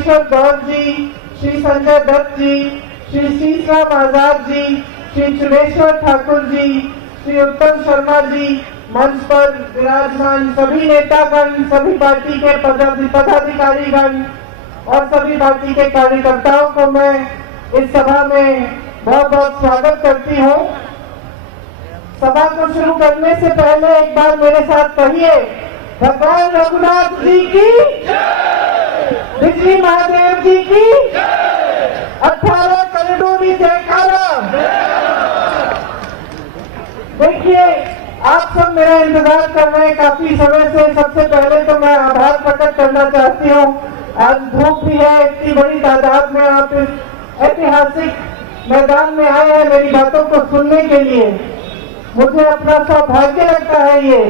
रामेश्वर गौर जी, श्री संजय दत्त जी, श्री शीशराम आजाद जी, श्री चुनेश्वर ठाकुर जी, श्री उत्तम शर्मा जी, मंच पर विराजमान सभी नेतागण, सभी पार्टी के पदाधिकारीगण और सभी पार्टी के कार्यकर्ताओं को मैं इस सभा में बहुत बहुत स्वागत करती हूँ। सभा को शुरू करने से पहले एक बार मेरे साथ कहिए, भगवान रघुनाथ जी की, बिजली महादेव जी की, 18 करोड़ों जयकारा। देखिए, आप सब मेरा इंतजार कर रहे हैं काफी समय से। सबसे पहले तो मैं आभार प्रकट करना चाहती हूँ। आज धूप भी है, इतनी बड़ी तादाद में आप इस ऐतिहासिक मैदान में आए हैं मेरी बातों को सुनने के लिए। मुझे अपना सौभाग्य लगता है ये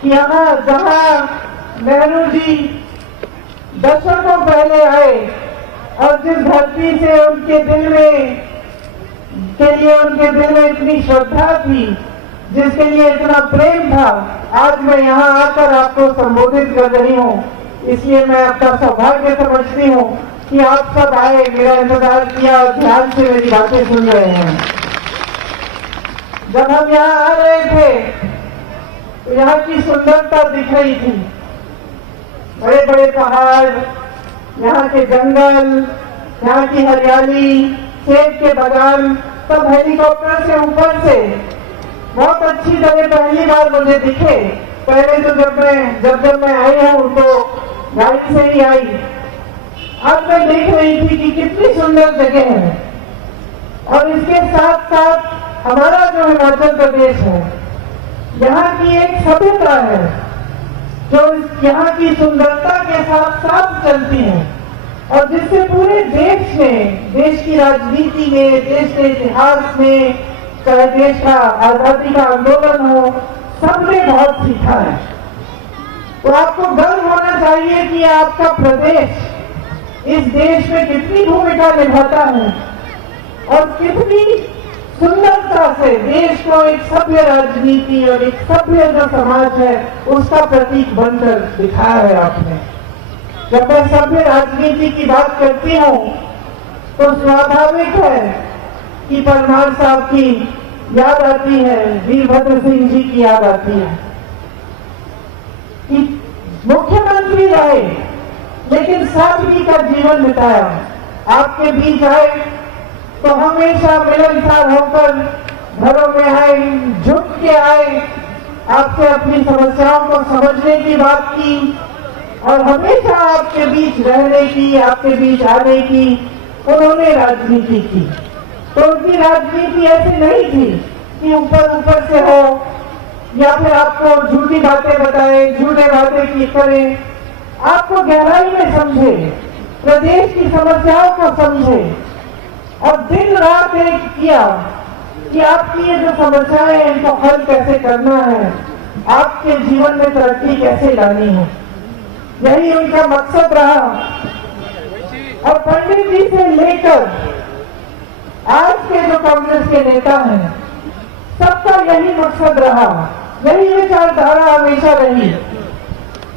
कि यहाँ जहाँ नेहरू जी दशकों पहले आए और जिस धरती से उनके दिल में इतनी श्रद्धा थी, जिसके लिए इतना प्रेम था, आज मैं यहाँ आकर आपको संबोधित कर रही हूँ। इसलिए मैं अपना सौभाग्य समझती हूँ कि आप सब आए, मेरा इंतजार किया और ध्यान से मेरी बातें सुन रहे हैं। जब हम यहाँ आ रहे थे तो यहाँ की सुंदरता दिख रही थी। बड़े बड़े पहाड़, यहाँ के जंगल, यहाँ की हरियाली, सेब के बागान, सब हेलीकॉप्टर से ऊपर से बहुत अच्छी जगह पहली बार मुझे दिखे। पहले तो जब मैं आई हूँ तो गाड़ी से ही आई। अब मैं देख रही थी कि कितनी सुंदर जगह है। और इसके साथ साथ हमारा जो हिमाचल प्रदेश है, यहाँ की एक सभ्यता है जो यहाँ की सुंदरता के साथ साथ चलती है और जिससे पूरे देश में, देश की राजनीति में, देश के इतिहास में, चाहे देश का आजादी का आंदोलन हो, सबने बहुत सीखा है। तो आपको गर्व होना चाहिए कि आपका प्रदेश इस देश में कितनी भूमिका निभाता है और कितनी सुंदरता से देश को एक सभ्य राजनीति और एक सभ्य जो समाज है उसका प्रतीक बनकर दिखाया है आपने। जब मैं सभ्य राजनीति की बात करती हूँ तो स्वाभाविक है कि परमार साहब की याद आती है, वीरभद्र सिंह जी की याद आती है कि मुख्यमंत्री रहे लेकिन सादगी का जीवन बिताया। आपके बीच आए तो हमेशा मिलनसार होकर घरों में आए, झुक के आए, आपसे अपनी समस्याओं को समझने की बात की और हमेशा आपके बीच रहने की, आपके बीच आने की उन्होंने राजनीति की। तो उनकी राजनीति ऐसी नहीं थी कि ऊपर से हो या फिर आपको झूठी बातें बताए, झूठे बातें की करें। आपको गहराई में समझे, प्रदेश की समस्याओं को समझे और दिन रात एक किया कि आपकी ये जो समस्याएं हैं इनको हल कैसे करना है, आपके जीवन में तरक्की कैसे लानी है, यही उनका मकसद रहा। और पंडित जी से लेकर आज के जो कांग्रेस के नेता हैं, सबका यही मकसद रहा, यही विचारधारा हमेशा रही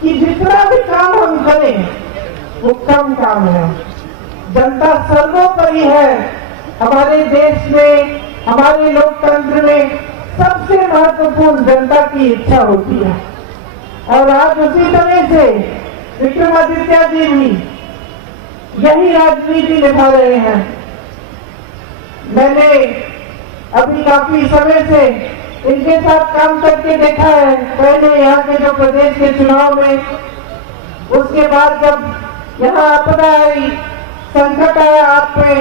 कि जितना भी काम हम करें वो कम काम है। जनता सर्वोपरि है। हमारे देश में, हमारे लोकतंत्र में सबसे महत्वपूर्ण जनता की इच्छा होती है और आज उसी तरह से विक्रमादित्य जी भी यही राजनीति निभा रहे हैं। मैंने अभी काफी समय से इनके साथ काम करके देखा है, पहले यहाँ के जो प्रदेश के चुनाव में, उसके बाद जब यहाँ आपदा आई, संकट आया आप पे,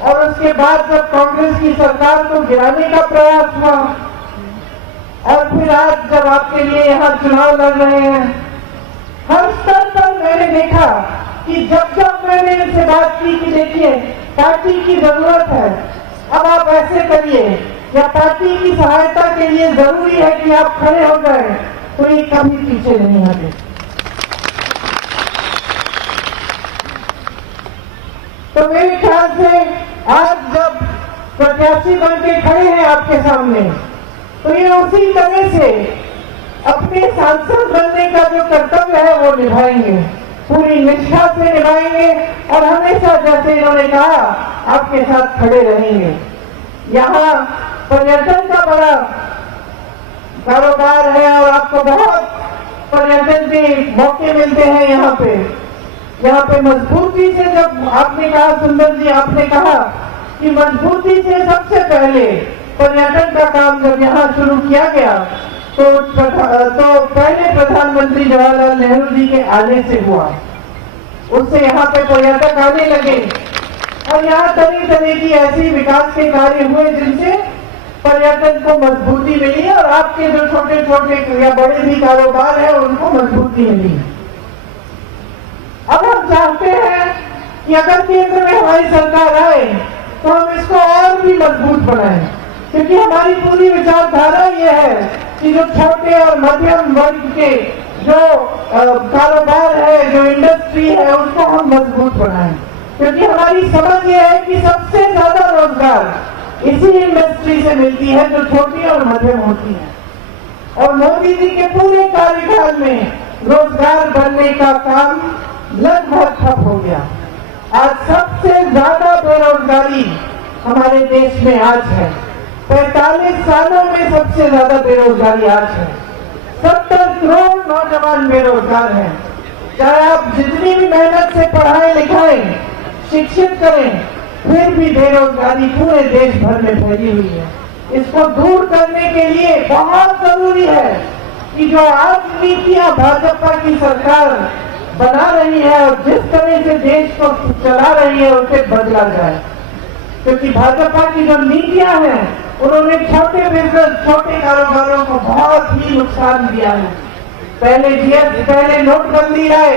और उसके बाद जब कांग्रेस की सरकार को गिराने का प्रयास हुआ और फिर आज जब आपके लिए यहाँ चुनाव लड़ रहे हैं, हर स्तर पर मैंने देखा कि जब मैंने इनसे बात की कि देखिए पार्टी की जरूरत है, अब आप ऐसे करिए, या पार्टी की सहायता के लिए जरूरी है कि आप खड़े हो गए, तो ये कभी पीछे नहीं हटे। तो मेरे ख्याल से आज जब प्रत्याशी बन के खड़े हैं आपके सामने, तो ये उसी तरह से अपने सांसद बनने का जो कर्तव्य है वो निभाएंगे। पूरी निष्ठा से निभाएंगे और हमेशा जैसे इन्होंने कहा आपके साथ खड़े रहेंगे। यहाँ पर्यटन का बड़ा कारोबार है और आपको बहुत पर्यटन के मौके मिलते हैं यहाँ पे मजबूती से, जब आपने कहा सुंदर जी, आपने कहा कि मजबूती से सबसे पहले पर्यटन का काम जब यहाँ शुरू किया गया तो पहले प्रधानमंत्री जवाहरलाल नेहरू जी के आने से हुआ। उससे यहाँ पे पर्यटक आने लगे और यहाँ तरह तरह की ऐसी विकास के कार्य हुए जिनसे पर्यटन को मजबूती मिली और आपके जो छोटे छोटे या बड़े भी कारोबार है उनको मजबूती मिली। अब हम चाहते हैं कि अगर केंद्र में हमारी सरकार आए तो हम इसको और भी मजबूत बनाएं, क्योंकि हमारी पूरी विचारधारा ये है कि जो छोटे और मध्यम वर्ग के जो कारोबार है, जो इंडस्ट्री है, उसको हम मजबूत बनाएं, क्योंकि हमारी समझ ये है कि सबसे ज्यादा रोजगार इसी इंडस्ट्री से मिलती है जो छोटी और मध्यम होती है। और मोदी जी के पूरे कार्यकाल में रोजगार बनने का काम लगभग ठप हो गया। आज सबसे ज्यादा बेरोजगारी हमारे देश में आज है। 45 सालों में सबसे ज्यादा बेरोजगारी आज है। 70 करोड़ नौजवान बेरोजगार हैं। चाहे आप जितनी भी मेहनत से पढ़ाएं लिखाएं, शिक्षित करें, फिर भी बेरोजगारी पूरे देश भर में फैली हुई है। इसको दूर करने के लिए बहुत जरूरी है कि जो आज नीतियां भाजपा की सरकार बना रही है और जिस तरह से देश को चला रही है उसे बदला जाए, क्योंकि भाजपा की जो नीतियां हैं उन्होंने छोटे बिजनेस, छोटे कारोबारों को बहुत ही नुकसान दिया है। पहले नोटबंदी लाए,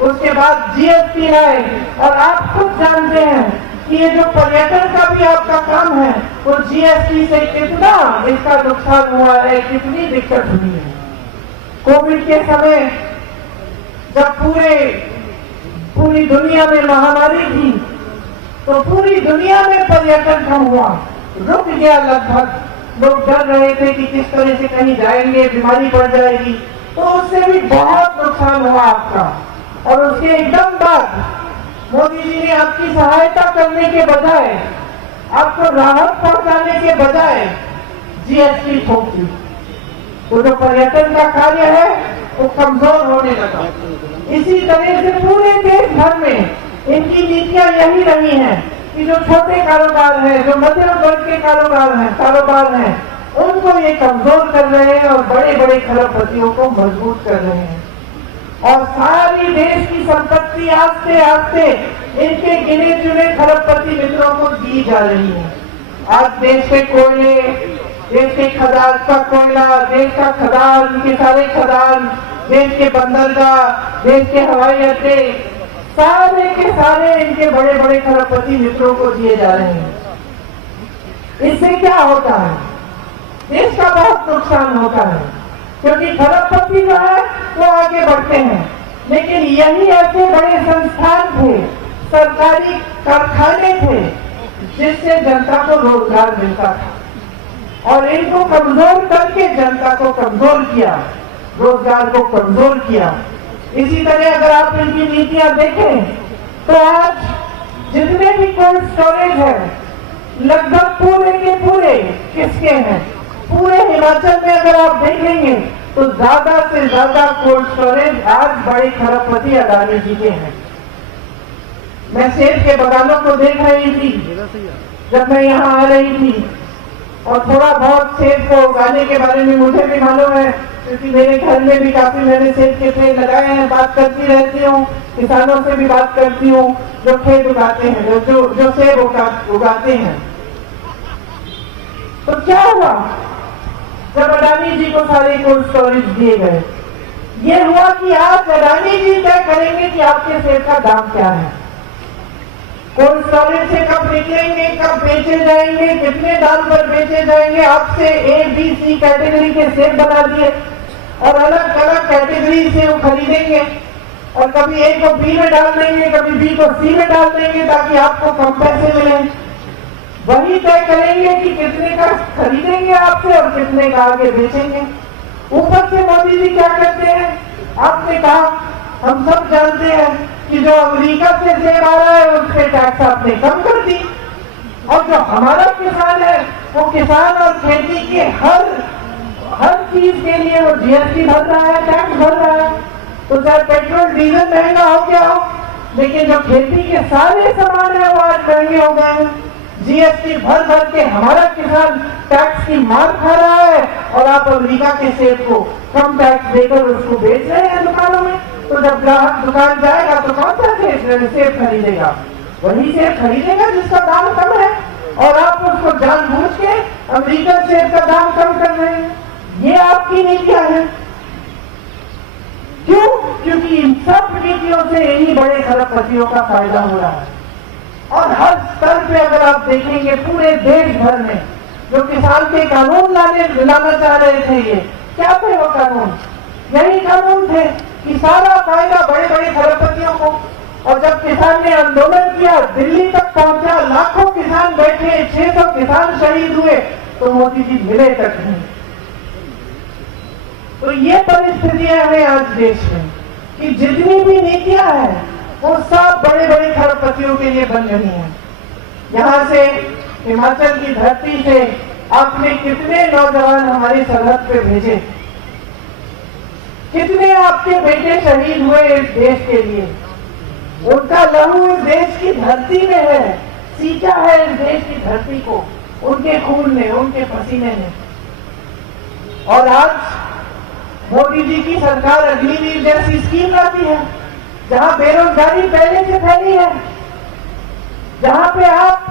उसके बाद जीएसटी लाए, और आप खुद जानते हैं कि ये जो पर्यटन का भी आपका काम है वो जीएसटी से कितना इसका नुकसान हुआ है, कितनी दिक्कत हुई है। कोविड के समय जब पूरी दुनिया में महामारी थी तो पूरी दुनिया में पर्यटन कम हुआ, रुक गया लगभग। लोग डर रहे थे कि किस तरह से कहीं जाएंगे, बीमारी बढ़ जाएगी, तो उससे भी बहुत नुकसान हुआ आपका। और उसके एकदम बाद मोदी जी ने आपकी सहायता करने के बजाय, आपको राहत पहुंचाने के बजाय जीएसटी ठोक दी, तो जो पर्यटन का कार्य है वो कमजोर होने लगा। इसी तरह से पूरे देश भर में इनकी नीतियां यही रही हैं कि जो छोटे कारोबार हैं, जो मध्यम वर्ग के कारोबार हैं, उनको ये कमजोर कर रहे हैं और बड़े बड़े खरबपतियों को मजबूत कर रहे हैं। और सारी देश की संपत्ति आस्ते आस्ते इनके गिने चुने खरबपति मित्रों को दी जा रही है। आज देश के कोयले, देश के खदान का कोयला, देश का खदान, इनके सारे खदान, देश के बंदरगाह, देश के हवाई अड्डे, सारे के सारे इनके बड़े बड़े खरबपति मित्रों को दिए जा रहे हैं। इससे क्या होता है? देश का बहुत नुकसान होता है, क्योंकि खरबपति जो है वो आगे बढ़ते हैं, लेकिन यही ऐसे बड़े संस्थान थे, सरकारी कारखाने थे, जिससे जनता को रोजगार मिलता था। और इनको कमजोर करके जनता को कमजोर किया, रोजगार को कमजोर किया। इसी तरह अगर आप इनकी नीतियां देखें तो आज जितने भी कोल्ड स्टोरेज है, लगभग पूरे के पूरे किसके हैं? पूरे हिमाचल में अगर आप देखेंगे तो ज्यादा से ज्यादा कोल्ड स्टोरेज आज बड़े खरबपति अडानी जी के हैं। मैं सेब के बागानों को देख रही थी जब मैं यहाँ आ रही थी, और थोड़ा बहुत सेब को उगाने के बारे में मुझे भी मालूम है, क्योंकि मेरे घर में भी काफी मैंने सेब के पेड़ लगाए हैं। बात करती रहती हूँ, किसानों से भी बात करती हूँ जो खेत उगाते हैं, जो सेब उगाते हैं। तो क्या हुआ जब अडानी जी को सारे कोल्ड स्टोरेज दिए गए? ये हुआ कि आज अडानी जी तय करेंगे कि आपके सेब का दाम क्या है, कोल्ड स्टोरेज से कब निकलेंगे, कब बेचे जाएंगे, कितने दाम पर बेचे जाएंगे। आपसे ए बी सी कैटेगरी के सेब बना दिए और अलग अलग कैटेगरी से वो खरीदेंगे, और कभी ए को बी में डाल देंगे, कभी बी को सी में डाल देंगे, ताकि आपको कम पैसे मिले। वही तय करेंगे कि कितने का खरीदेंगे आपसे और कितने का आगे बेचेंगे। ऊपर से मोदी जी क्या करते हैं? आपने कहा हम सब जानते हैं कि जो अमेरिका से सेब आ रहा है उसके टैक्स आपने कम कर दी, और जो हमारा किसान है वो किसान और खेती के हर चीज के लिए वो जीएसटी भर रहा है, टैक्स भर रहा है। तो चाहे पेट्रोल डीजल महंगा हो गया हो, लेकिन जो खेती के सारे सामान है वो आज महंगे हो गए हैं। जीएसटी भर भर के हमारा किसान टैक्स की मार खा रहा है, और आप अमेरिका के सेब को कम टैक्स देकर उसको बेच रहे हैं दुकानों में। तो जब ग्राहक दुकान जाएगा तो कौन सा सेब खरीदेगा? वही सेब खरीदेगा जिसका दाम कम है, और आप उसको जानबूझ के अमेरिकन सेब का दाम कम कर रहे हैं। ये आपकी नीतियां हैं। क्यों? क्योंकि इन सब नीतियों से इन्हीं बड़े खरबपतियों का फायदा हो रहा है। और हर स्तर पे अगर आप देखेंगे पूरे देश भर में जो किसान के कानून लाना चाह रहे थे, ये क्या थे वो कानून? यही कानून थे कि सारा फायदा बड़े बड़े खरबपतियों को। और जब किसान ने आंदोलन किया, दिल्ली तक पहुंचा, लाखों किसान बैठे, 600 किसान शहीद हुए, तो मोदी जी मिले तक नहीं। तो ये परिस्थितियां हैं आज देश में कि जितनी भी नीतियां हैं वो सब बड़े बड़े खरबपतियों के लिए बन रही हैं। यहाँ से हिमाचल की धरती से आपने कितने नौजवान हमारी सरहद पे भेजे, कितने आपके बेटे शहीद हुए इस देश के लिए। उनका लहू इस देश की धरती में है, सींचा है इस देश की धरती को उनके खून ने, उनके पसीने ने। और आज मोदी जी की सरकार अग्निवीर जैसी स्कीम लाती है, जहां बेरोजगारी पहले से फैली है, जहां पे आप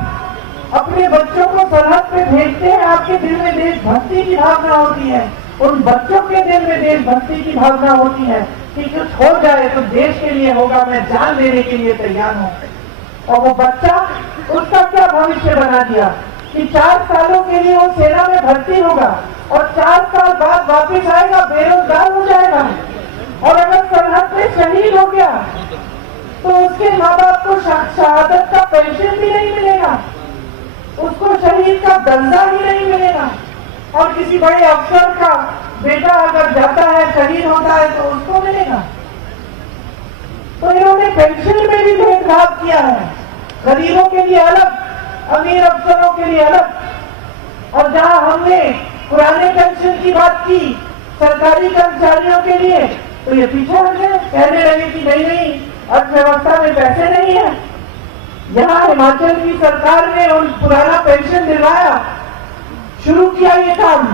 अपने बच्चों को सरहद पे भेजते हैं, आपके दिल में देशभक्ति की भावना होती है, उन बच्चों के दिल में देशभक्ति की भावना होती है कि कुछ हो जाए तो देश के लिए होगा, मैं जान देने के लिए तैयार हूं। और वो बच्चा, उसका क्या भविष्य बना दिया कि 4 सालों के लिए वो सेना में भर्ती होगा और 4 साल बाद वापस आएगा, बेरोजगार हो जाएगा। और अगर सरहद में शहीद हो गया तो उसके माँ बाप को शहादत का पेंशन भी नहीं मिलेगा, उसको शहीद का दर्जा ही नहीं मिलेगा। और किसी बड़े अफसर का बेटा अगर जाता है, शहीद होता है, तो उसको मिलेगा। तो इन्होंने पेंशन में भी भेदभाव किया है, गरीबों के लिए अलग, अमीर अफसरों के लिए अलग। और जहां हमने पुराने पेंशन की बात की सरकारी कर्मचारियों के लिए, तो ये पीछे हट गए, कहने लगे कि नहीं, अर्थव्यवस्था में पैसे नहीं है। यहाँ हिमाचल की सरकार ने उन पुराना पेंशन दिलवाया, शुरू किया ये काम,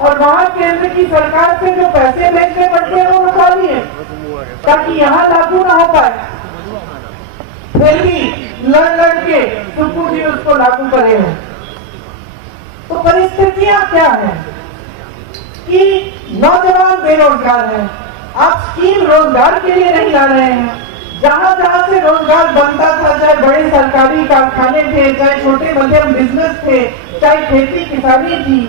और वहां केंद्र की सरकार से जो पैसे भेजने पड़ते हैं वो रुका दिए ताकि यहाँ लागू ना हो पाए। फिर भी लड़ के सुप्पू जी उसको लागू करे हैं। तो परिस्थितियां क्या है कि नौजवान बेरोजगार हैं, आप स्कीम रोजगार के लिए नहीं ला रहे हैं। जहां जहां से रोजगार बनता था, चाहे बड़े सरकारी कारखाने थे, चाहे छोटे मध्यम बिजनेस थे, चाहे खेती किसानी थी,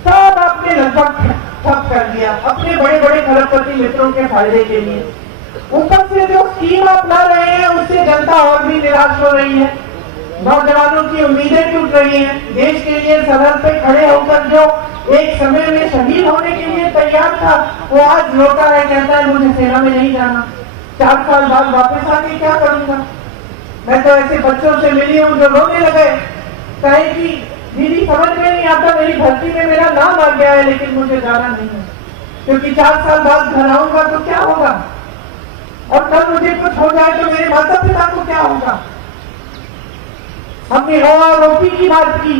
सब आपने लगभग ठप कर दिया अपने बड़े बड़े खरबपति मित्रों के फायदे के लिए। ऊपर से जो स्कीम आप ला रहे हैं उससे जनता और भी निराश हो रही है, नौजवानों की उम्मीदें टूट रही हैं। देश के लिए सरहद पे खड़े होकर जो एक समय में शहीद होने के लिए तैयार था, वो आज लौटा है, कहता है मुझे सेना में नहीं जाना, 4 साल बाद वापस आके क्या करूंगा। मैं तो ऐसे बच्चों से मिली हूँ जो रोने लगे, कहे कि दीदी समझ में नहीं आता, मेरी भर्ती में मेरा नाम आ गया है लेकिन मुझे जाना नहीं है, क्योंकि 4 साल बाद घर आऊंगा तो क्या होगा, और कल मुझे कुछ हो जाए तो मेरे माता पिता को क्या होगा। हमने रोटी की बात की,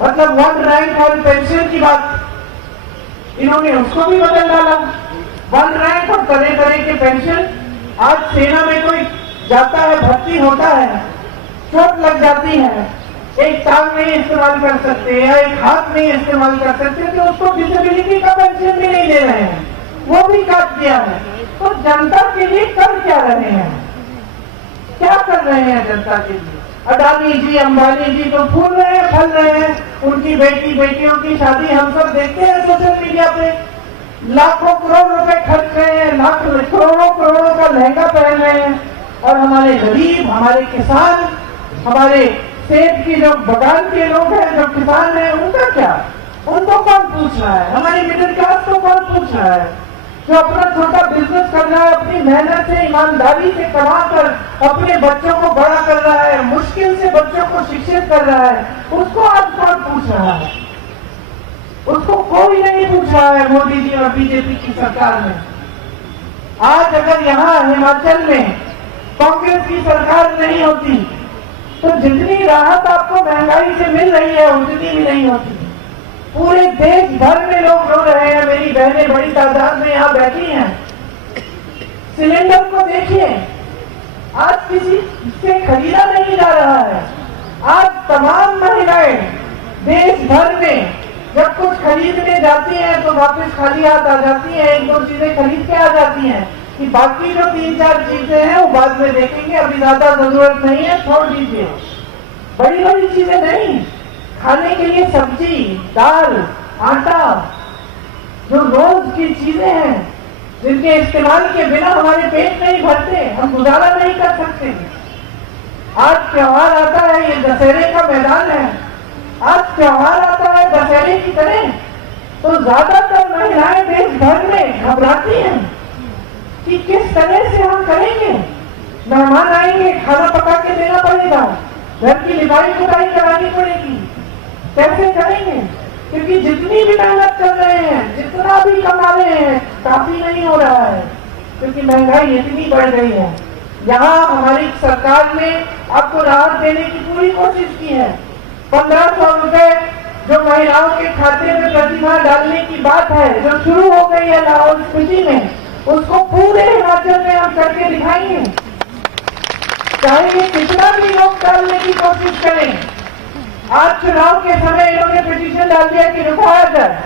मतलब 1 रैंक और पेंशन की बात, इन्होंने उसको भी बदल डाला। 1 रैंक और तरह तरह के पेंशन। आज सेना में कोई जाता है, भर्ती होता है, चोट लग जाती है, एक टांग नहीं इस्तेमाल कर सकते या एक हाथ नहीं इस्तेमाल कर सकते, तो उसको डिसेबिलिटी का पेंशन भी नहीं दे रहे हैं, वो भी काट दिया है। तो जनता के लिए कर क्या रहे हैं, क्या कर रहे हैं जनता के लिए? अडानी जी, अंबानी जी तो फूल रहे हैं, फल रहे हैं, उनकी बेटियों की शादी हम सब देखते हैं सोशल मीडिया पे, लाखों करोड़ रुपए खर्च रहे हैं, करोड़ों का लहंगा पहन रहे हैं। और हमारे गरीब, हमारे किसान, हमारे सेब की जो बगान के लोग हैं, जो किसान हैं, उनका क्या? उनको कौन पूछ रहा है? हमारी मिडिल क्लास को कौन पूछ रहा है? जो अपना छोटा बिजनेस कर रहा है, अपनी मेहनत से ईमानदारी से कमा कर अपने बच्चों को बड़ा कर रहा है, मुश्किल से बच्चों को शिक्षित कर रहा है, उसको आज कौन पूछ रहा है? उसको कोई नहीं पूछ रहा है मोदी जी और बीजेपी की सरकार में। आज अगर यहाँ हिमाचल में कांग्रेस की सरकार नहीं होती तो जितनी राहत आपको महंगाई से मिल रही है उतनी भी नहीं होती। पूरे देश भर में लोग रो रहे हैं, मेरी बहनें बड़ी तादाद में यहाँ बैठी हैं। सिलेंडर को देखिए, आज किसी से खरीदा नहीं जा रहा है। आज तमाम महिलाएं देश भर में जब कुछ खरीदने जाती हैं तो वापस खाली हाथ आ जाती हैं, एक दो चीजें खरीद के आ जाती हैं कि बाकी जो 3-4 चीजें हैं वो बाद में देखेंगे, अभी ज्यादा जरूरत नहीं है, छोड़ दीजिए। बड़ी बड़ी चीजें नहीं, खाने के लिए सब्जी, दाल, आटा, जो रोज की चीजें हैं जिनके इस्तेमाल के बिना हमारे पेट नहीं भरते, हम गुजारा नहीं कर सकते। आज त्योहार आता है, ये दशहरे का मैदान है, आज त्योहार आता है दशहरे की तरह, तो ज्यादातर महिलाएं देश भर में घबराती हैं कि किस तरह से हम करेंगे। मेहमान आएंगे, खाना पका के देना पड़ेगा, घर की लिपाई पुताई करानी पड़ेगी, कैसे करेंगे? क्योंकि जितनी भी मेहनत कर रहे हैं, जितना भी कमा रहे हैं, काफी नहीं हो रहा है, क्योंकि महंगाई इतनी बढ़ गई है। यहाँ हमारी सरकार ने आपको राहत देने की पूरी कोशिश की है। 1500 रुपए जो महिलाओं के खाते में प्रतिमाह डालने की बात है, जो शुरू हो गई है लाहौल स्पीति में, उसको पूरे हिमाचल में हम करके दिखाएंगे। चाहे ये कितना भी लोग डालने की कोशिश करें। आज चुनाव के समय इन्होंने पिटीशन डाल दिया कि रुकाया जाए,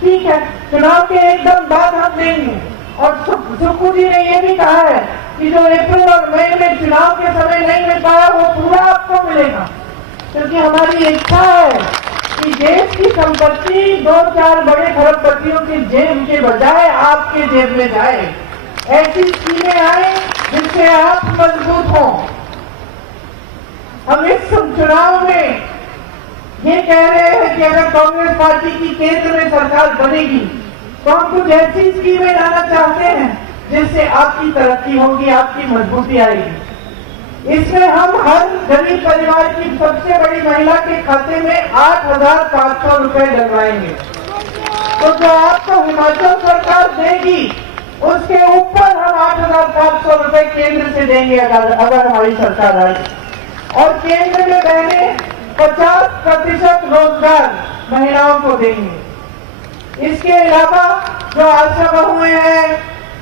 ठीक है, चुनाव के एकदम बाद हम देंगे। और सुक्खू जी ने ये भी कहा है कि जो अप्रैल और मई में चुनाव के समय नहीं मिल पाया वो पूरा आपको मिलेगा, क्योंकि हमारी इच्छा है कि देश की संपत्ति 2-4 बड़े खरबपतियों की जेब के बजाय आपके जेब में जाए। ऐसी स्कीमें आए जिससे आप मजबूत हों। हम इस चुनाव में ये कह रहे हैं कि अगर कांग्रेस पार्टी की केंद्र में सरकार बनेगी तो हम कुछ ऐसी स्कीमें लाना चाहते हैं जिससे आपकी तरक्की होगी, आपकी मजबूती आएगी। इसमें हम हर गरीब परिवार की सबसे बड़ी महिला के खाते में 8,500 रुपए डलवाएंगे। तो जो आपको हिमाचल सरकार देगी उसके ऊपर हम 8,500 रुपए केंद्र से देंगे अगर हमारी सरकार आए। और केंद्र में बहने 50% रोजगार महिलाओं को देंगे। इसके अलावा जो आशा बहुएं हैं,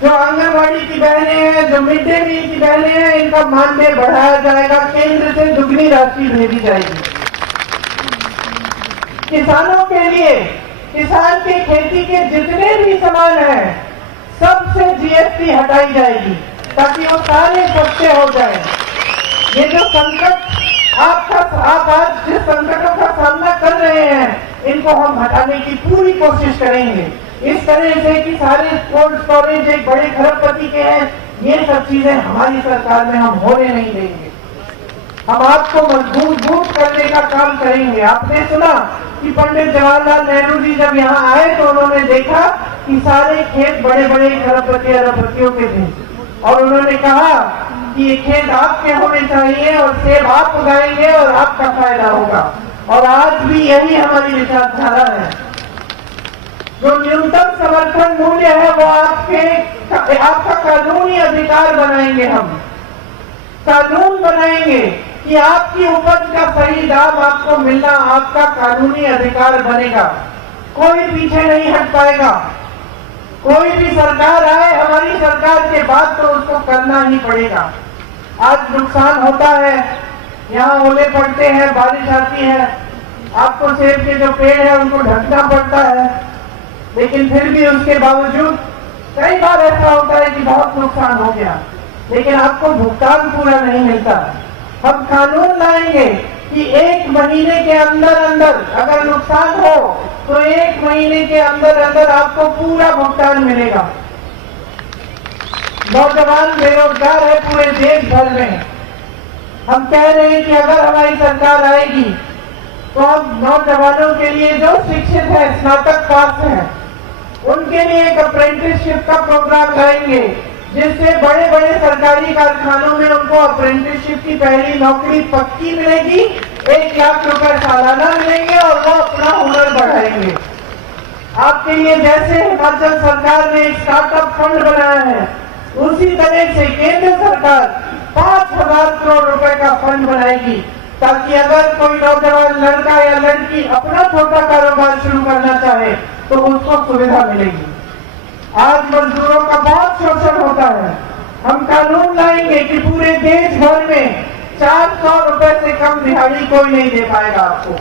जो आंगनबाड़ी की बहनें हैं, जो मिड डे मील की बहनें हैं, इनका मानदेय बढ़ाया जाएगा, केंद्र से दुगनी राशि भेजी जाएगी। किसानों के लिए, किसान के खेती के जितने भी सामान हैं सबसे जीएसटी हटाई जाएगी ताकि वो सारे सस्ते हो जाए। ये जो संकट आप आज जिस संकटों का सामना कर रहे हैं इनको हम हटाने की पूरी कोशिश करेंगे, इस तरह से कि सारे कोल्ड स्टोरेज एक बड़े खरबपति के हैं, ये सब चीजें हमारी सरकार में हम होने नहीं देंगे। हम आपको मजबूत करने का काम करेंगे। आपने सुना कि पंडित जवाहरलाल नेहरू जी जब यहाँ आए तो उन्होंने देखा कि सारे खेत बड़े बड़े खरबपति अरबपतियों के थे और उन्होंने कहा कि ये खेत आपके होने चाहिए और सेब आप उगाएंगे और आपका फायदा होगा। और आज भी यही हमारी विचारधारा है। जो न्यूनतम समर्थन मूल्य है वो आपका कानूनी अधिकार बनाएंगे। हम कानून बनाएंगे कि आपकी उपज का सही दाम आपको मिलना आपका कानूनी अधिकार बनेगा। कोई पीछे नहीं हट पाएगा। कोई भी सरकार आए, हमारी सरकार के बाद तो उसको करना ही पड़ेगा। आज नुकसान होता है, यहाँ ओले पड़ते हैं, बारिश आती है, आपको सेब के जो पेड़ है उनको ढकना पड़ता है, लेकिन फिर भी उसके बावजूद कई बार ऐसा होता है कि बहुत नुकसान हो गया, लेकिन आपको भुगतान पूरा नहीं मिलता। हम कानून लाएंगे कि 1 महीने के अंदर अंदर अगर नुकसान हो तो 1 महीने के अंदर अंदर आपको पूरा भुगतान मिलेगा। नौजवान बेरोजगार है पूरे देश भर में। हम कह रहे हैं कि अगर हमारी सरकार आएगी तो हम नौजवानों के लिए जो शिक्षित है, स्नातक पास है, उनके लिए एक अप्रेंटिसशिप का प्रोग्राम लाएंगे, जिससे बड़े बड़े सरकारी कारखानों में उनको अप्रेंटिसशिप की पहली नौकरी पक्की मिलेगी, 1 लाख रुपए सालाना मिलेंगे और वो अपना हुनर बढ़ाएंगे। आपके लिए जैसे हिमाचल सरकार ने एक स्टार्टअप फंड बनाया है, उसी तरह से केंद्र सरकार 5,000 करोड़ रुपए का फंड बनाएगी, ताकि अगर कोई नौजवान लड़का या लड़की अपना छोटा कारोबार शुरू करना चाहे तो उसको सुविधा मिलेगी। आज मजदूरों का बहुत शोषण होता है। हम कानून लाएंगे कि पूरे देश भर में 400 रुपए से कम दिहाड़ी कोई नहीं दे पाएगा आपको।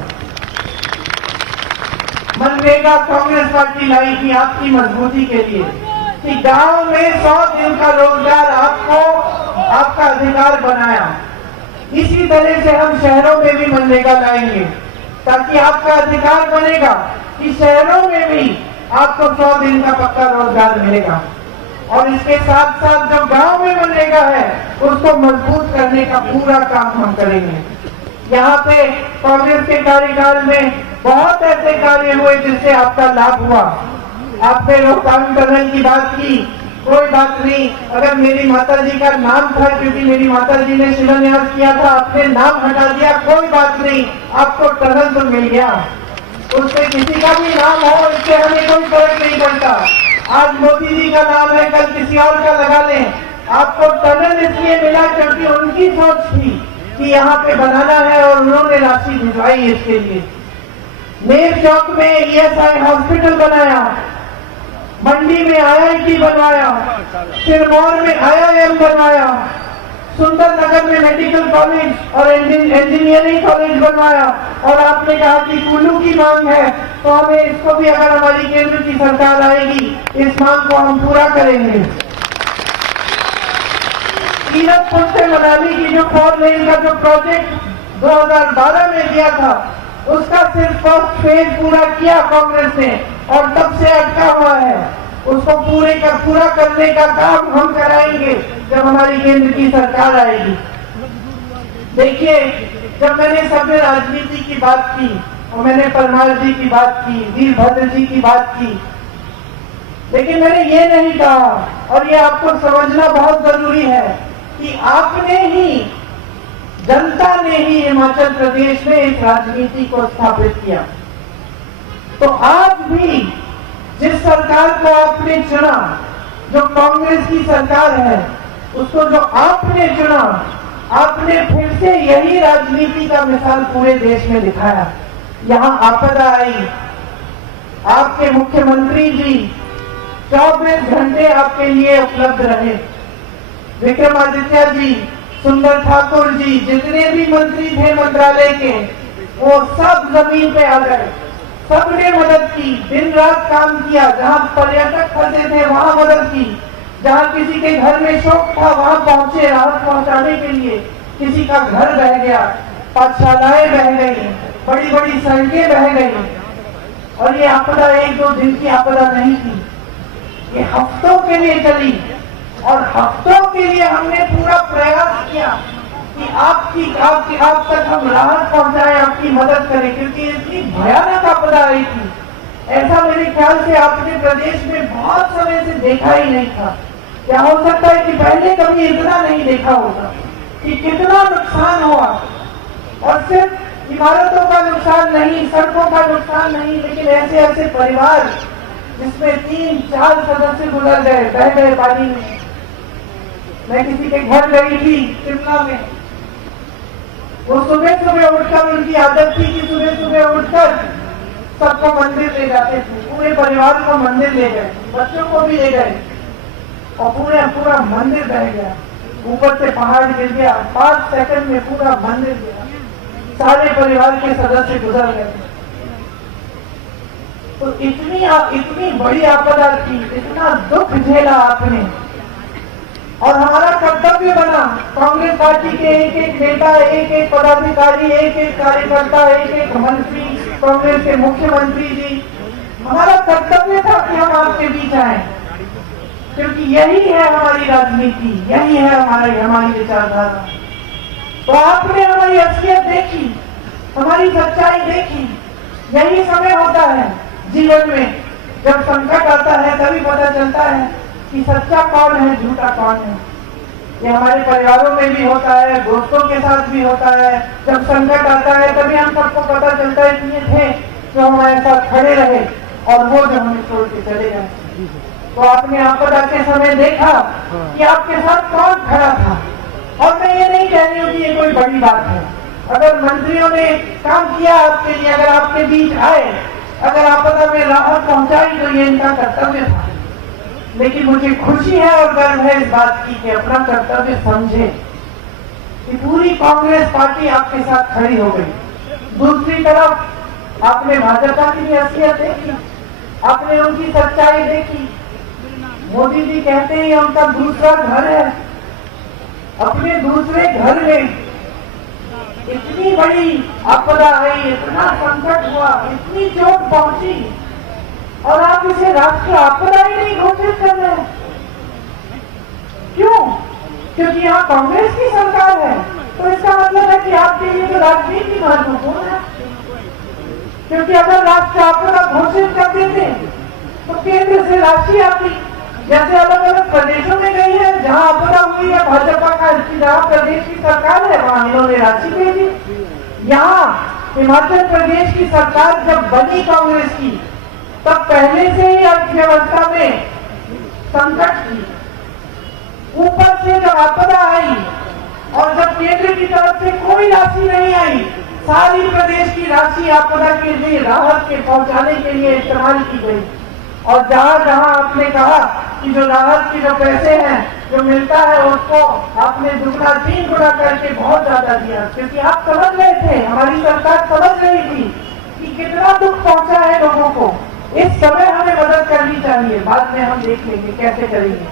मनरेगा कांग्रेस पार्टी लाई थी आपकी मजबूती के लिए कि गांव में 100 दिन का रोजगार आपको आपका अधिकार बनाया। इसी तरह से हम शहरों में भी मनरेगा लाएंगे, ताकि आपका अधिकार बनेगा कि शहरों में भी आपको 100 दिन का पक्का रोजगार मिलेगा। और इसके साथ साथ जो गांव में मनरेगा है उसको मजबूत करने का पूरा काम हम करेंगे। यहाँ पे कांग्रेस के कार्यकाल में बहुत ऐसे कार्य हुए जिससे आपका लाभ हुआ। आपने रोहतांग टनल की बात की, कोई बात नहीं, अगर मेरी माताजी का नाम था, क्योंकि मेरी माताजी ने शिलान्यास किया था, आपने नाम हटा दिया, कोई बात नहीं, आपको टनल तो मिल गया। उससे किसी का भी नाम हो, इससे हमें कोई फर्क नहीं पड़ता। आज मोदी जी का नाम है, कल किसी और का लगा लें, आपको टनल इसलिए मिला क्योंकि उनकी सोच थी कि यहाँ पे बनाना है और उन्होंने राशि भिजवाई इसके लिए। नेर चौक में ESI हॉस्पिटल बनाया, मंडी में IIT बनवाया, सिरमौर में IIM बनवाया, सुंदरनगर में मेडिकल कॉलेज और इंजीनियरिंग कॉलेज बनवाया। और आपने कहा कि कुल्लू की मांग है, तो हमें इसको भी, अगर हमारी केंद्र की सरकार आएगी, इस मांग को हम पूरा करेंगे। कीरतपुर से मनाली की जो 4 लेन का जो प्रोजेक्ट 2012 में किया था, उसका सिर्फ फर्स्ट फेज पूरा किया कांग्रेस ने, और तब से अटका हुआ है। उसको पूरा करने का काम हम कराएंगे जब हमारी केंद्र की सरकार आएगी। देखिए, जब मैंने सभ्य राजनीति की बात की और मैंने परमार जी की बात की, वीरभद्र जी की बात की, लेकिन मैंने ये नहीं कहा, और ये आपको समझना बहुत जरूरी है, कि आपने ही, जनता ने ही हिमाचल प्रदेश में इस राजनीति को स्थापित किया। तो आज भी जिस सरकार को आपने चुना, जो कांग्रेस की सरकार है, उसको जो आपने चुना, आपने फिर से यही राजनीति का मिसाल पूरे देश में दिखाया। यहाँ आपदा आई, आपके मुख्यमंत्री जी 24 घंटे आपके लिए उपलब्ध रहे। विक्रमादित्य जी, सुंदर ठाकुर जी, जितने भी मंत्री थे मंत्रालय के, वो सब जमीन पे आ गए, सबने मदद की, दिन रात काम किया। जहां पर्यटक फंसे थे वहां मदद की, जहां किसी के घर में शोक था वहां पहुंचे राहत पहुंचाने के लिए। किसी का घर बह गया, पाठशालाएं बह गई, बड़ी बड़ी सड़कें बह गई। और ये आपदा 1-2 दिन की आपदा नहीं थी, ये हफ्तों के लिए चली, और हफ्तों के लिए हमने पूरा प्रयास किया कि आप तक हम राहत पहुंचाएं, आपकी मदद करें, क्योंकि इतनी भयानक आपदा आई थी। ऐसा मेरे ख्याल से आपने प्रदेश में बहुत समय से देखा ही नहीं था। या हो सकता है कि पहले कभी इतना नहीं देखा होगा कि कितना नुकसान हुआ। और सिर्फ इमारतों का नुकसान नहीं, सड़कों का नुकसान नहीं, लेकिन ऐसे ऐसे परिवार जिसमें 3-4 सदस्य गुजर गए, बह गए पानी में। मैं किसी के घर गई थी शिमला में, वो सुबह सुबह उठकर, उनकी आदत थी कि सुबह सुबह उठकर सबको मंदिर ले जाते थे, पूरे परिवार को मंदिर ले गए, बच्चों को भी ले गए, और पूरा मंदिर बह गया। ऊपर से पहाड़ गिर गया, 5 सेकंड में पूरा मंदिर गया, सारे परिवार के सदस्य गुजर गए। तो इतनी बड़ी आपदा थी, इतना दुख झेला आपने, और हमारा कर्तव्य बना, कांग्रेस पार्टी के एक नेता, एक पदाधिकारी, एक कार्यकर्ता, एक मंत्री, कांग्रेस के मुख्यमंत्री जी, हमारा कर्तव्य था कि हम आपके बीच आए, क्योंकि यही है हमारी राजनीति, यही है हमारी विचारधारा। तो आपने हमारी असलियत देखी, हमारी सच्चाई देखी। यही समय होता है जीवन में जब संकट आता है तभी पता चलता है कि सच्चा कौन है, झूठा कौन है। ये हमारे परिवारों में भी होता है, दोस्तों के साथ भी होता है। जब संकट आता है तभी हम सबको पता चलता है कि ये थे जो हमारे साथ खड़े रहे और वो जो हमें छोड़ के चले गए। तो आपने आपदा के समय देखा कि आपके साथ कौन खड़ा था। और मैं ये नहीं कह रही हूँ कि ये कोई बड़ी बात है। अगर मंत्रियों ने काम किया आपके लिए, अगर आपके बीच आए, अगर आपदा में राहत पहुंचाई, तो ये इनका कर्तव्य था। लेकिन मुझे खुशी है और गर्व है इस बात की कि अपना कर्तव्य समझे कि पूरी कांग्रेस पार्टी आपके साथ खड़ी हो गई। दूसरी तरफ आपने भाजपा की भी असलियत देखी, आपने उनकी सच्चाई देखी। मोदी जी कहते हैं उनका दूसरा घर है। अपने दूसरे घर में इतनी बड़ी आपदा आई, इतना संकट हुआ, इतनी चोट पहुंची, और आप इसे राष्ट्रीय आपदा ही नहीं घोषित कर रहे हैं। क्यों? क्योंकि यहाँ कांग्रेस की सरकार है। तो इसका मतलब है कि आपके लिए तो राजनीति महत्वपूर्ण है। क्योंकि अगर राष्ट्रीय आपदा घोषित कर देते तो केंद्र से राशि आती, जैसे अलग अलग प्रदेशों में गई है। जहाँ आपदा हुई है भाजपा का, जहाँ प्रदेश की सरकार है वहां इन्होंने राशि भेजी। यहाँ हिमाचल प्रदेश की सरकार जब बनी कांग्रेस की, तब पहले से ही अर्थव्यवस्था में संकट थी। ऊपर से जब आपदा आई और जब केंद्र की तरफ से कोई राशि नहीं आई, सारी प्रदेश की राशि आपदा के लिए राहत के पहुंचाने के लिए इस्तेमाल की गई। और जहां जहां आपने कहा कि जो राहत की जो पैसे हैं जो मिलता है उसको आपने दुगना 3 गुना करके बहुत ज्यादा दिया। क्योंकि आप समझ रहे थे, हमारी सरकार समझ रही थी कि कितना दुख पहुंचा है लोगों को। इस समय हमें मदद करनी चाहिए, बाद में हम देख लेंगे कैसे करेंगे।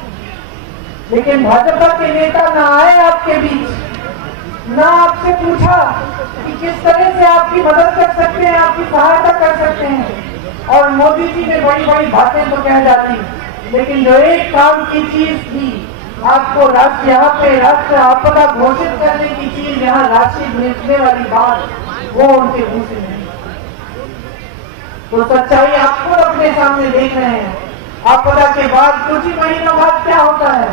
लेकिन भाजपा के नेता ना आए आपके बीच, ना आपसे पूछा कि किस तरह से आपकी मदद कर सकते हैं, आपकी सहायता कर सकते हैं। और मोदी जी ने बड़ी बड़ी बातें तो कह डाली, लेकिन जो एक काम की चीज थी, आपको राष्ट्र यहाँ पे राष्ट्र आपदा घोषित करने की चीज, यहाँ राशि भेजने वाली बात, वो उनके मुंह से नहीं। तो सच्चाई आप खुद अपने सामने देख रहे हैं। आपदा के बाद कुछ ही महीनों बाद क्या होता है?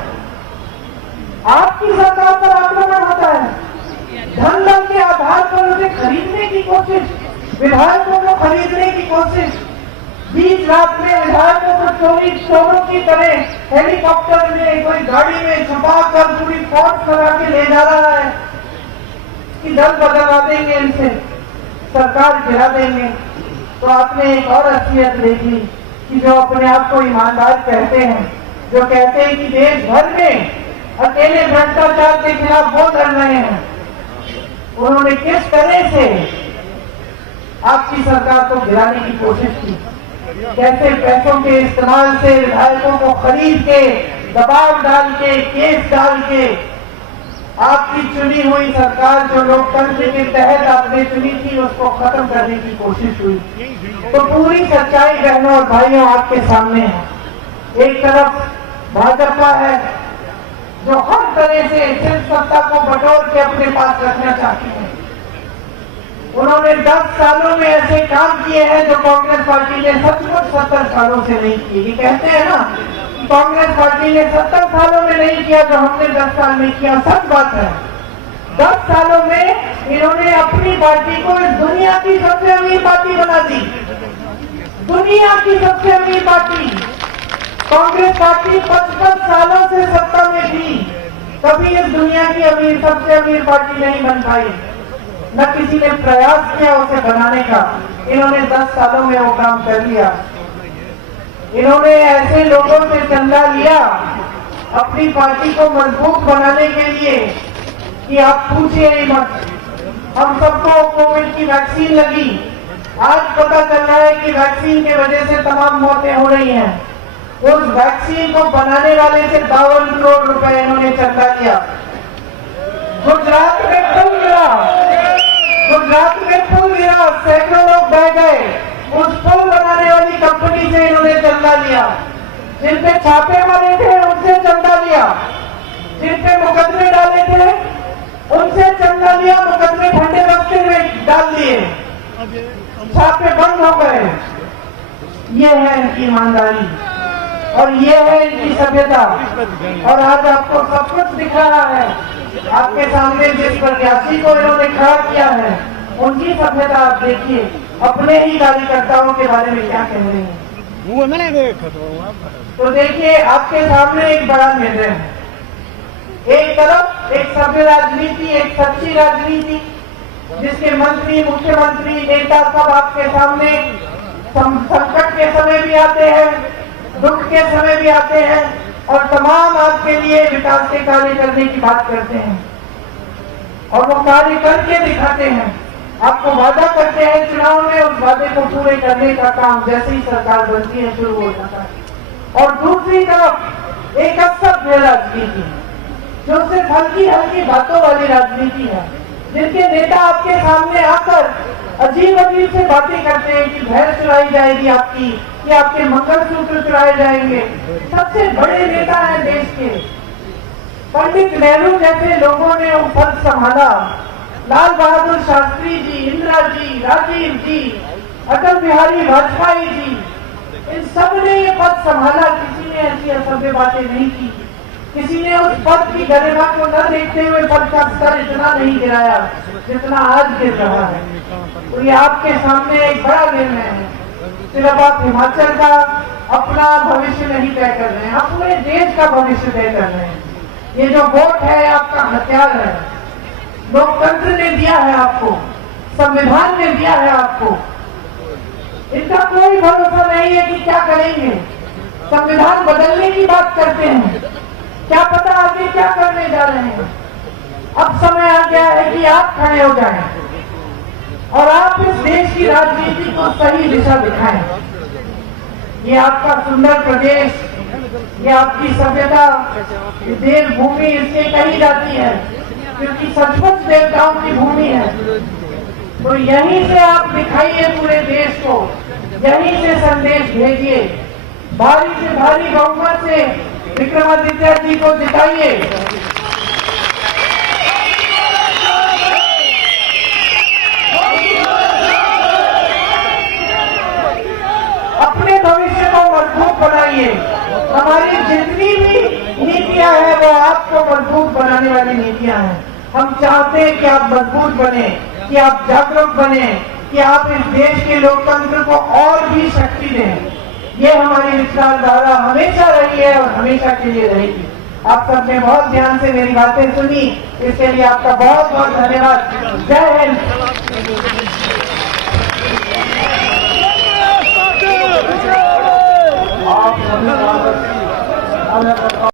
आपकी सरकार पर आक्रमण होता है। धन बल के आधार पर उसे खरीदने की कोशिश, विधायकों को खरीदने की कोशिश। बीच रात में विधायकों को चोरों की तरह हेलीकॉप्टर में, कोई गाड़ी में छुपा कर पूरी फौज करा के ले जा रहा है कि दल बदलवा देंगे, इनसे सरकार गिरा देंगे। तो आपने एक और असलियत देखी कि जो अपने आप को ईमानदार कहते हैं, जो कहते हैं कि देश भर में अकेले भ्रष्टाचार के खिलाफ वो लड़ रहे हैं, उन्होंने किस तरह से आपकी सरकार को गिराने की कोशिश की। कैसे पैसों के इस्तेमाल से विधायकों को खरीद के, दबाव डाल के, केस डाल के आपकी चुनी हुई सरकार, जो लोकतंत्र के तहत आपने चुनी थी, उसको खत्म करने की कोशिश हुई। तो पूरी सच्चाई बहनों और भाइयों आपके सामने है। एक तरफ भाजपा है जो हर तरह से सिर्फ सत्ता को बटोर के अपने पास रखना चाहती है। उन्होंने 10 सालों में ऐसे काम किए हैं जो कांग्रेस पार्टी ने सचमुच 70 सालों से नहीं किए। ये कहते हैं ना कि कांग्रेस पार्टी ने 70 सालों में नहीं किया जो हमने 10 साल में किया। सच बात है। 10 सालों में इन्होंने अपनी पार्टी को इस दुनिया की सबसे अमीर पार्टी बना दी। दुनिया की सबसे अमीर पार्टी कांग्रेस पार्टी 55 सालों से सत्ता में थी, कभी इस दुनिया की सबसे अमीर पार्टी नहीं बन पाई। न किसी ने प्रयास किया उसे बनाने का। इन्होंने 10 सालों में वो काम कर लिया। इन्होंने ऐसे लोगों से चंदा लिया अपनी पार्टी को मजबूत बनाने के लिए कि आप पूछिए ही मत। हम सबको कोविड की वैक्सीन लगी, आज पता चल रहा है कि वैक्सीन की वजह से तमाम मौतें हो रही हैं। उस वैक्सीन को बनाने वाले से 52 करोड़ रुपए इन्होंने चंदा लिया। गुजरात में पुल गिरा, सैकड़ों लोग बह गए। उस पुल बनाने वाली कंपनी से इन्होंने चंदा लिया। जिन पे छापे मारे थे उनसे चंदा लिया, जिन पे मुकदमे डाले थे उनसे चंदा लिया, मुकदमे ठंडे बस्ते में डाल दिए, छापे बंद हो गए। ये है इनकी ईमानदारी और ये है इनकी सभ्यता। और आज आपको सब कुछ दिख रहा है, आपके सामने जिस प्रत्याशी को इन्होंने खड़ा किया है उनकी सभ्यता आप देखिए, अपने ही कार्यकर्ताओं के बारे में क्या कह रहे हैं। तो देखिए, आपके सामने एक बड़ा निर्णय है। एक तरफ एक सभ्य राजनीति, एक सच्ची राजनीति, जिसके मंत्री, मुख्यमंत्री, नेता सब आपके सामने संकट के समय भी आते हैं, दुख के समय भी आते हैं और तमाम आपके लिए विकास के कार्य करने की बात करते हैं और वो कार्य करके दिखाते हैं। आपको वादा करते हैं चुनाव में, उस वादे को पूरे करने का काम जैसे ही सरकार बनती है शुरू हो जाता है। और दूसरी तरफ एक असभ्य राजनीति जो सिर्फ हल्की हल्की बातों वाली राजनीति है, जिनके नेता आपके सामने आकर अजीब अजीब से बातें करते हैं कि भैंस चुराई जाएगी आपकी, कि आपके मंगलसूत्र चुराए जाएंगे। सबसे बड़े नेता हैं देश के, पंडित नेहरू जैसे लोगों ने वो पद संभाला, लाल बहादुर शास्त्री जी, इंदिरा जी, राजीव जी, अटल बिहारी वाजपेयी जी, इन सब ने ये पद संभाला। किसी ने ऐसी असभ्य बातें नहीं की, किसी ने उस पद की गरिमा को न देखते हुए पद का स्तर इतना नहीं गिराया जितना आज गिर रहा है। तो ये आपके सामने एक बड़ा निर्णय है। सिर्फ आप हिमाचल का अपना भविष्य नहीं तय कर रहे हैं, आप पूरे देश का भविष्य तय कर रहे हैं। ये जो वोट है आपका हथियार है, लोकतंत्र ने दिया है आपको, संविधान ने दिया है आपको। इनका कोई भरोसा नहीं है कि क्या करेंगे। संविधान बदलने की बात करते हैं, क्या पता आगे क्या करने जा रहे हैं। अब समय आ गया है कि आप खड़े हो जाएं और आप इस देश की राजनीति को सही दिशा दिखाएं। ये आपका सुंदर प्रदेश, ये आपकी सभ्यता, ये देवभूमि इसलिए कही जाती है क्योंकि सचमुच देवताओं की भूमि है। तो यहीं से आप दिखाइए पूरे देश को, यहीं से संदेश भेजिए, भारी से भारी बहुमत से विक्रमादित्य जी को जिताइए। अपने भविष्य को मजबूत बनाइए। हमारी जितनी भी नीतियां हैं वो आपको मजबूत बनाने वाली नीतियां हैं। हम चाहते हैं कि आप मजबूत बने, कि आप जागरूक बने, कि आप इस देश के लोकतंत्र को और भी शक्ति दें। ये हमारी विचारधारा हमेशा रही है और हमेशा के लिए रहेगी। आप सबने बहुत ध्यान से मेरी बातें सुनी, इसके लिए आपका बहुत बहुत धन्यवाद। जय हिंद।